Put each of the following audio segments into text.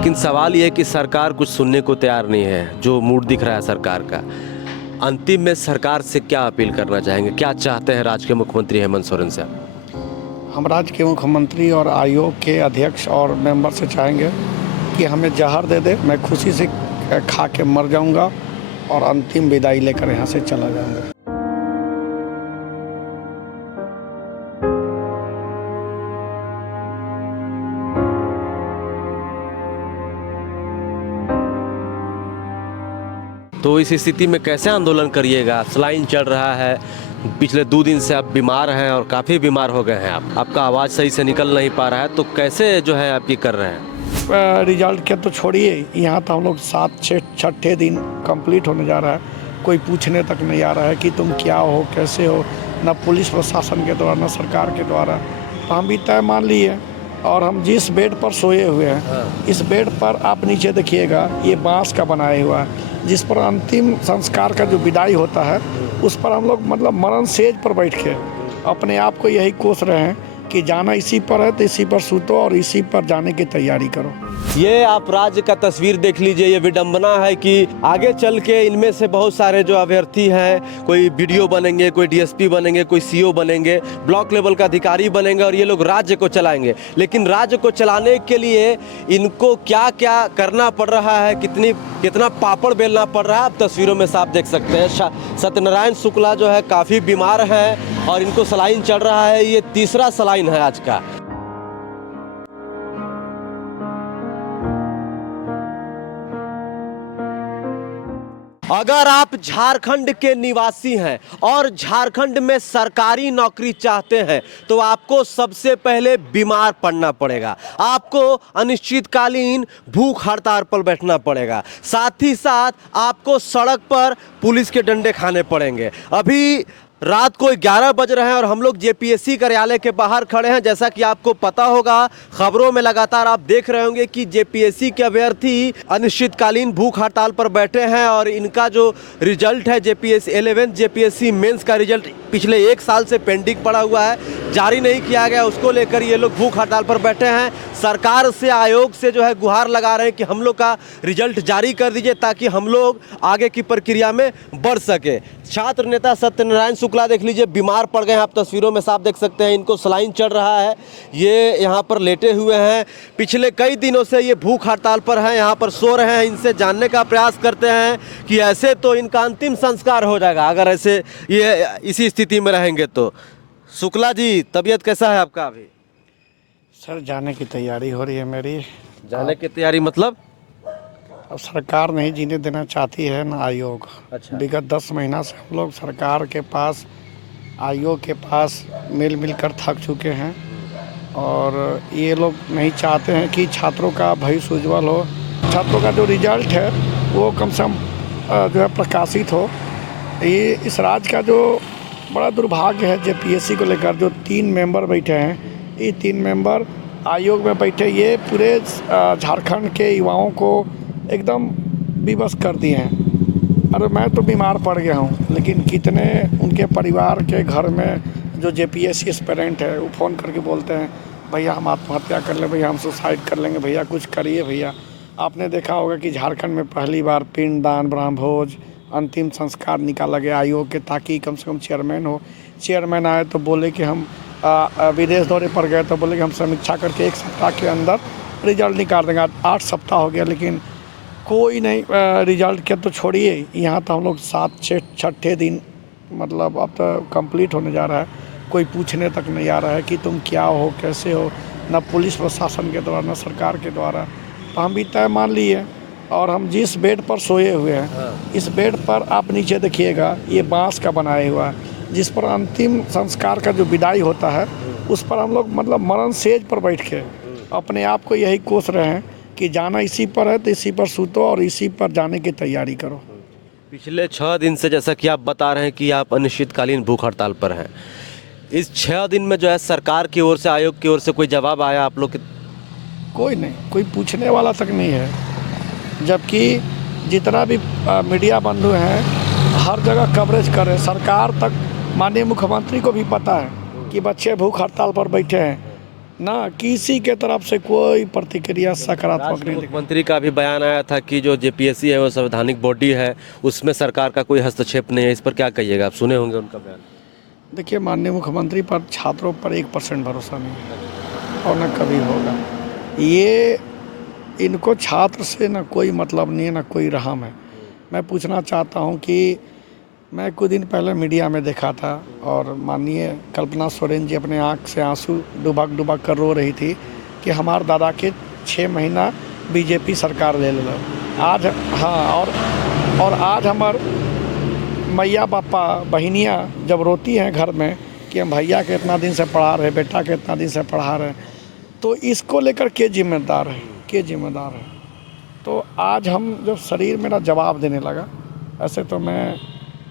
लेकिन सवाल ये है कि सरकार कुछ सुनने को तैयार नहीं है, जो मूड दिख रहा है सरकार का। अंतिम में सरकार से क्या अपील करना चाहेंगे, क्या चाहते हैं राज्य के मुख्यमंत्री हेमंत सोरेन साहब? हम राज्य के मुख्यमंत्री और आयोग के अध्यक्ष और मेंबर से चाहेंगे कि हमें जहर दे दे, मैं खुशी से खा के मर जाऊंगा और अंतिम विदाई लेकर यहाँ से चला जाऊंगा। तो इस स्थिति में कैसे आंदोलन करिएगा? सलाइन चल रहा है, पिछले 2 दिन से आप बीमार हैं और काफ़ी बीमार हो गए हैं आपका आवाज़ सही से निकल नहीं पा रहा है, तो कैसे जो है आप ये कर रहे हैं? रिजल्ट के तो छोड़िए, यहाँ तो हम लोग 7-6 दिन कंप्लीट होने जा रहा है, कोई पूछने तक नहीं आ रहा है कि तुम क्या हो, कैसे हो, ना पुलिस प्रशासन के द्वारा ना सरकार के द्वारा। तो हम भी तय मान लिए और हम जिस बेड पर सोए हुए हैं, इस बेड पर आप नीचे देखिएगा, ये बांस का बनाया हुआ है, जिस पर अंतिम संस्कार का जो विदाई होता है उस पर हम लोग मतलब मरण सेज पर बैठ के अपने आप को यही कोस रहे हैं कि जाना इसी पर है तो इसी पर सूतो और इसी पर जाने की तैयारी करो। ये आप राज्य का तस्वीर देख लीजिए। ये विडंबना है कि आगे चल के इनमें से बहुत सारे जो अभ्यर्थी हैं, कोई बीडीओ बनेंगे, कोई डीएसपी बनेंगे, कोई सीओ बनेंगे, ब्लॉक लेवल का अधिकारी बनेंगे और ये लोग राज्य को चलाएंगे। लेकिन राज्य को चलाने के लिए इनको क्या क्या करना पड़ रहा है, कितना पापड़ बेलना पड़ रहा है, आप तस्वीरों में साफ देख सकते हैं। सत्यनारायण शुक्ला जो है काफ़ी बीमार हैं और इनको सलाइन चल रहा है, ये तीसरा सलाइन है आज का। अगर आप झारखंड के निवासी हैं और झारखंड में सरकारी नौकरी चाहते हैं तो आपको सबसे पहले बीमार पड़ना पड़ेगा, आपको अनिश्चितकालीन भूख हड़ताल पर बैठना पड़ेगा, साथ ही साथ आपको सड़क पर पुलिस के डंडे खाने पड़ेंगे। अभी रात को 11 बज रहे हैं और हम लोग जेपीएससी कार्यालय के बाहर खड़े हैं। जैसा कि आपको पता होगा, खबरों में लगातार आप देख रहे होंगे कि जेपीएससी के अभ्यर्थी अनिश्चितकालीन भूख हड़ताल पर बैठे हैं और इनका जो रिजल्ट है जेपीएससी 11th जेपीएससी मेंस का रिजल्ट पिछले 1 साल से पेंडिंग पड़ा हुआ है, जारी नहीं किया गया, उसको लेकर ये लोग भूख हड़ताल पर बैठे हैं। सरकार से, आयोग से जो है गुहार लगा रहे हैं कि हम लोग का रिजल्ट जारी कर दीजिए ताकि हम लोग आगे की प्रक्रिया में बढ़ सके। छात्र नेता सत्यनारायण शुक्ला देख लीजिए, बीमार पड़ गए हैं, आप तस्वीरों में साफ देख सकते हैं, इनको सलाइन चढ़ रहा है, ये यहाँ पर लेटे हुए हैं, पिछले कई दिनों से ये भूख हड़ताल पर हैं, यहाँ पर सो रहे हैं। इनसे जानने का प्रयास करते हैं कि ऐसे तो इनका अंतिम संस्कार हो जाएगा अगर ऐसे ये इसी स्थिति में रहेंगे तो। शुक्ला जी, तबीयत कैसा है आपका अभी? सर, जाने की तैयारी हो रही है मेरी। जाने की तैयारी मतलब? अब सरकार नहीं जीने देना चाहती है ना आयोग। अच्छा। विगत 10 महीना से हम लोग सरकार के पास, आयोग के पास मिल कर थक चुके हैं और ये लोग नहीं चाहते हैं कि छात्रों का भविष्य उज्जवल हो, छात्रों का जो रिजल्ट है वो कम से कम जो है प्रकाशित हो। ये इस राज्य का जो बड़ा दुर्भाग्य है, जेपीएससी को लेकर जो 3 मेंबर बैठे हैं, ये 3 मेंबर आयोग में बैठे, ये पूरे झारखंड के युवाओं को एकदम विवश कर दिए हैं। अरे मैं तो बीमार पड़ गया हूँ, लेकिन कितने उनके परिवार के घर में जो जेपीएससी एस्पिरेंट है वो फ़ोन करके बोलते हैं, भैया हम आत्महत्या कर लें, भैया हम सुसाइड कर लेंगे, भैया कुछ करिए भैया। आपने देखा होगा कि झारखंड में पहली बार पिंडदान, ब्रह्मभोज, अंतिम संस्कार निकाला गया आयोग के, ताकि कम से कम चेयरमैन हो। चेयरमैन आए तो बोले कि हम विदेश दौरे पर गए तो बोले कि हम समीक्षा करके 1 सप्ताह के अंदर रिजल्ट निकाल देंगे। 8 सप्ताह हो गया लेकिन कोई नहीं। रिजल्ट के तो छोड़िए, यहाँ तो हम लोग 7-6 दिन मतलब अब तो कंप्लीट होने जा रहा है, कोई पूछने तक नहीं आ रहा है कि तुम क्या हो, कैसे हो, ना पुलिस प्रशासन के द्वारा ना सरकार के द्वारा। तो हम भी तय मान लिए और हम जिस बेड पर सोए हुए हैं, इस बेड पर आप नीचे देखिएगा, ये बांस का बनाया हुआ है, जिस पर अंतिम संस्कार का जो विदाई होता है उस पर हम लोग मतलब मरण सेज पर बैठ के अपने आप को यही कोस रहे हैं कि जाना इसी पर है तो इसी पर सूतो और इसी पर जाने की तैयारी करो। पिछले 6 दिन से जैसा कि आप बता रहे हैं कि आप अनिश्चितकालीन भूख हड़ताल पर हैं, इस 6 दिन में जो है सरकार की ओर से, आयोग की ओर से कोई जवाब आया आप लोग के? कोई नहीं, कोई पूछने वाला तक नहीं है। जबकि जितना भी मीडिया बंधु हैं हर जगह कवरेज कर रहे हैं, सरकार तक, माननीय मुख्यमंत्री को भी पता है कि बच्चे भूख हड़ताल पर बैठे हैं, ना किसी के तरफ से कोई प्रतिक्रिया सकारात्मक नहीं दिखा। मुख्यमंत्री का भी बयान आया था कि जो जेपीएससी है वो संवैधानिक बॉडी है, उसमें सरकार का कोई हस्तक्षेप नहीं है। इस पर क्या कहिएगा? आप सुने होंगे उनका बयान। देखिए, माननीय मुख्यमंत्री पर छात्रों पर 1% भरोसा नहीं है और न कभी होगा। ये इनको छात्र से न कोई मतलब नहीं है, न कोई रहम है। मैं पूछना चाहता हूँ कि मैं कुछ दिन पहले मीडिया में देखा था और माननीय कल्पना सोरेन जी अपने आँख से आंसू डुबक कर रो रही थी कि हमारे दादा के 6 महीना बीजेपी सरकार ले लो आज। हाँ, और आज हमार मैया पापा बहनियाँ जब रोती हैं घर में कि हम भैया के इतना दिन से पढ़ा रहे, बेटा के इतना दिन से पढ़ा रहे, तो इसको लेकर के जिम्मेदार है। तो आज हम जब शरीर मेरा जवाब देने लगा, ऐसे तो मैं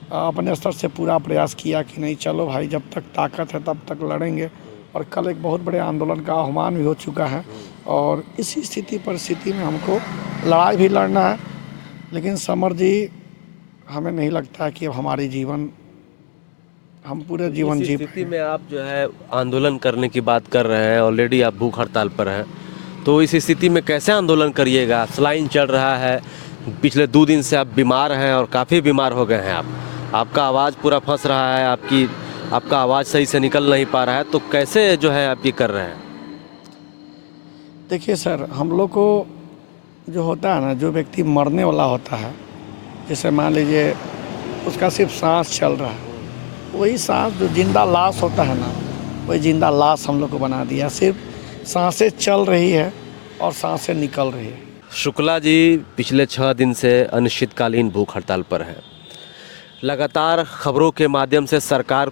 अपने स्तर से पूरा प्रयास किया कि नहीं, चलो भाई, जब तक ताकत है तब तक लड़ेंगे। और कल एक बहुत बड़े आंदोलन का आह्वान भी हो चुका है और इसी परिस्थिति में हमको लड़ाई भी लड़ना है। लेकिन समर जी, हमें नहीं लगता कि अब हम पूरे जीवन जी स्थिति में आप जो है आंदोलन करने की बात कर रहे हैं, ऑलरेडी आप भूख हड़ताल पर हैं, तो इस स्थिति में कैसे आंदोलन करिएगा? सलाइन चल रहा है, पिछले 2 दिन से आप बीमार हैं और काफ़ी बीमार हो गए हैं। आपका आवाज़ पूरा फंस रहा है, आपका आवाज़ सही से निकल नहीं पा रहा है, तो कैसे जो है आप ये कर रहे हैं? देखिए सर, हम लोग को जो होता है ना, जो व्यक्ति मरने वाला होता है, जैसे मान लीजिए उसका सिर्फ सांस चल रहा है, वही सांस जो जिंदा लाश होता है ना, वही जिंदा लाश हम लोग को बना दिया। सिर्फ सांसें चल रही है और सांसें निकल रही है। शुक्ला जी पिछले 6 दिन से अनिश्चितकालीन भूख हड़ताल पर हैं। लगातार खबरों के माध्यम से सरकार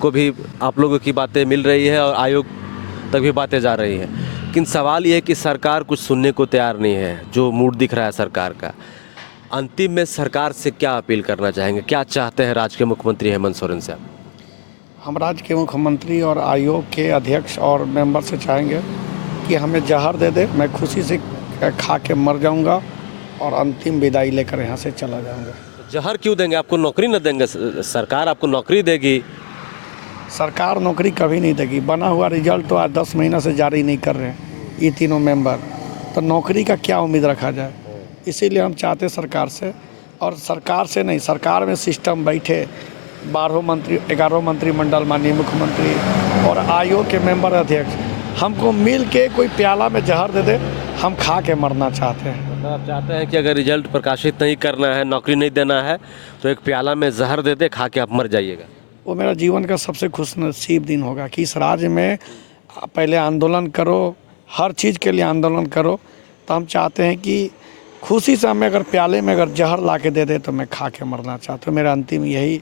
को भी आप लोगों की बातें मिल रही है और आयोग तक भी बातें जा रही हैं, लेकिन सवाल ये है कि सरकार कुछ सुनने को तैयार नहीं है। जो मूड दिख रहा है सरकार का, अंतिम में सरकार से क्या अपील करना चाहेंगे? क्या चाहते हैं राज्य के मुख्यमंत्री हेमंत सोरेन से? हम राज्य के मुख्यमंत्री और आयोग के अध्यक्ष और मेंबर से चाहेंगे कि हमें जहर दे दे, मैं खुशी से खा के मर जाऊंगा और अंतिम विदाई लेकर यहाँ से चला जाऊंगा। जहर क्यों देंगे? आपको नौकरी न देंगे? सरकार आपको नौकरी देगी। सरकार नौकरी कभी नहीं देगी। बना हुआ रिजल्ट तो आज 10 महीना से जारी नहीं कर रहे हैं ये तीनों मेंबर, तो नौकरी का क्या उम्मीद रखा जाए? इसीलिए हम चाहते सरकार से, और सरकार से नहीं, सरकार में सिस्टम बैठे 11 मंत्रिमंडल, माननीय मुख्यमंत्री और आयोग के मेंबर अध्यक्ष, हमको मिल के कोई प्याला में जहर दे दे, हम खा के मरना चाहते हैं। तो आप चाहते हैं कि अगर रिजल्ट प्रकाशित नहीं करना है, नौकरी नहीं देना है, तो एक प्याला में जहर दे दे, खा के आप मर जाइएगा। वो मेरा जीवन का सबसे खुशनसीब दिन होगा कि इस राज्य में पहले आंदोलन करो, हर चीज़ के लिए आंदोलन करो, तो हम चाहते हैं कि खुशी से हमें अगर प्याले में अगर जहर ला के दे दे तो मैं खा के मरना चाहता हूँ। मेरा अंतिम यही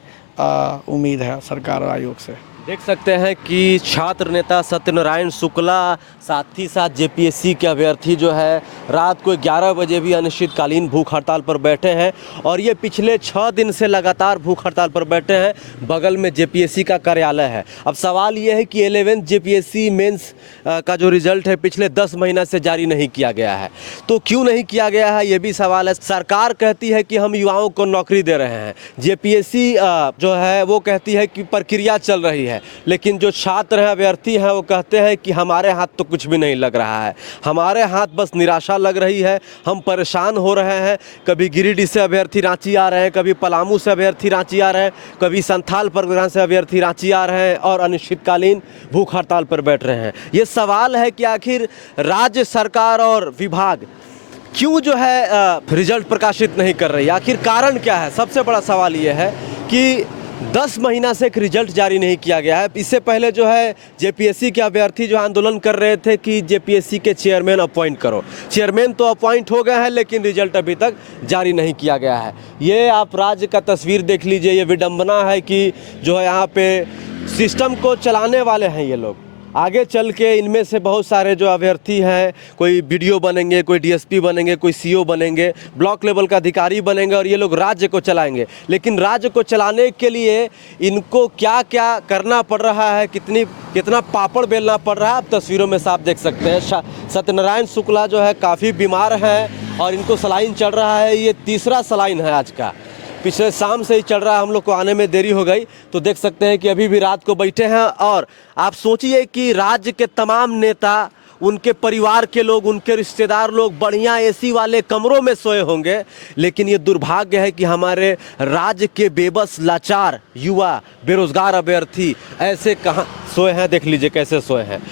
उम्मीद है सरकार और आयोग से। देख सकते हैं कि छात्र नेता सत्यनारायण शुक्ला, साथ ही साथ जेपीएससी के अभ्यर्थी जो है रात को 11 बजे भी अनिश्चितकालीन भूख हड़ताल पर बैठे हैं और ये पिछले 6 दिन से लगातार भूख हड़ताल पर बैठे हैं। बगल में जेपीएससी का कार्यालय है। अब सवाल ये है कि 11th जेपीएससी मेंस का जो रिजल्ट है पिछले 10 महीना से जारी नहीं किया गया है, तो क्यों नहीं किया गया है ये भी सवाल है। सरकार कहती है कि हम युवाओं को नौकरी दे रहे हैं, जेपीएससी जो है वो कहती है कि प्रक्रिया चल रही है, लेकिन जो छात्र हैं, अभ्यर्थी हैं, वो कहते हैं कि हमारे हाथ तो कुछ भी नहीं लग रहा है, हमारे हाथ बस निराशा लग रही है, हम परेशान हो रहे हैं। कभी गिरिडीह से अभ्यर्थी रांची आ रहे हैं, कभी पलामू से अभ्यर्थी रांची आ रहे हैं, कभी संथाल परगना से अभ्यर्थी रांची आ रहे हैं और अनिश्चितकालीन भूख हड़ताल पर बैठ रहे हैं। ये सवाल है कि आखिर राज्य सरकार और विभाग क्यों जो है रिजल्ट प्रकाशित नहीं कर रही है, आखिर कारण क्या है? सबसे बड़ा सवाल ये है कि 10 महीना से एक रिजल्ट जारी नहीं किया गया है। इससे पहले जो है जेपीएससी के अभ्यर्थी जो आंदोलन कर रहे थे कि जेपीएससी के चेयरमैन अपॉइंट करो, चेयरमैन तो अपॉइंट हो गए हैं लेकिन रिजल्ट अभी तक जारी नहीं किया गया है। ये आप राज्य का तस्वीर देख लीजिए, ये विडंबना है कि जो है यहाँ पे सिस्टम को चलाने वाले हैं ये लोग। आगे चल के इनमें से बहुत सारे जो अभ्यर्थी हैं, कोई बीडीओ बनेंगे, कोई डीएसपी बनेंगे, कोई सीओ बनेंगे, ब्लॉक लेवल का अधिकारी बनेंगे और ये लोग राज्य को चलाएंगे। लेकिन राज्य को चलाने के लिए इनको क्या क्या करना पड़ रहा है, कितना पापड़ बेलना पड़ रहा है, आप तस्वीरों में साफ देख सकते हैं। सत्यनारायण शुक्ला जो है काफ़ी बीमार हैं और इनको सलाइन चल रहा है, ये तीसरा सलाइन है आज का। पिछले शाम से ही चल रहा है, हम लोग को आने में देरी हो गई। तो देख सकते हैं कि अभी भी रात को बैठे हैं और आप सोचिए कि राज्य के तमाम नेता, उनके परिवार के लोग, उनके रिश्तेदार लोग बढ़िया एसी वाले कमरों में सोए होंगे, लेकिन ये दुर्भाग्य है कि हमारे राज्य के बेबस लाचार युवा, बेरोजगार अभ्यर्थी ऐसे कहाँ सोए हैं। देख लीजिए कैसे सोए हैं।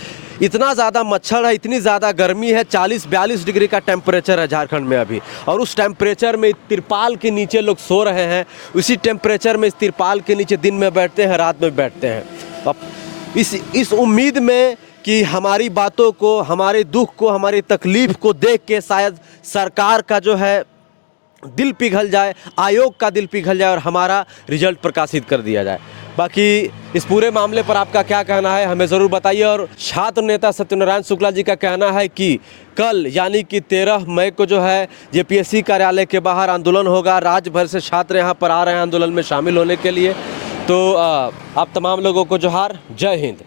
इतना ज़्यादा मच्छर है, इतनी ज़्यादा गर्मी है, 40-42 डिग्री का टेम्परेचर है झारखंड में अभी, और उस टेम्परेचर में तिरपाल के नीचे लोग सो रहे हैं। उसी टेम्परेचर में इस तिरपाल के नीचे दिन में बैठते हैं, रात में बैठते हैं, अब इस उम्मीद में कि हमारी बातों को, हमारे दुख को, हमारी तकलीफ़ को देख के शायद सरकार का जो है दिल पिघल जाए, आयोग का दिल पिघल जाए और हमारा रिजल्ट प्रकाशित कर दिया जाए। बाकी इस पूरे मामले पर आपका क्या कहना है हमें ज़रूर बताइए। और छात्र नेता सत्यनारायण शुक्ला जी का कहना है कि कल यानी कि 13 मई को जो है जेपीएससी कार्यालय के बाहर आंदोलन होगा। राज्य भर से छात्र यहाँ पर आ रहे हैं आंदोलन में शामिल होने के लिए। तो आप तमाम लोगों को जोहार, जय हिंद।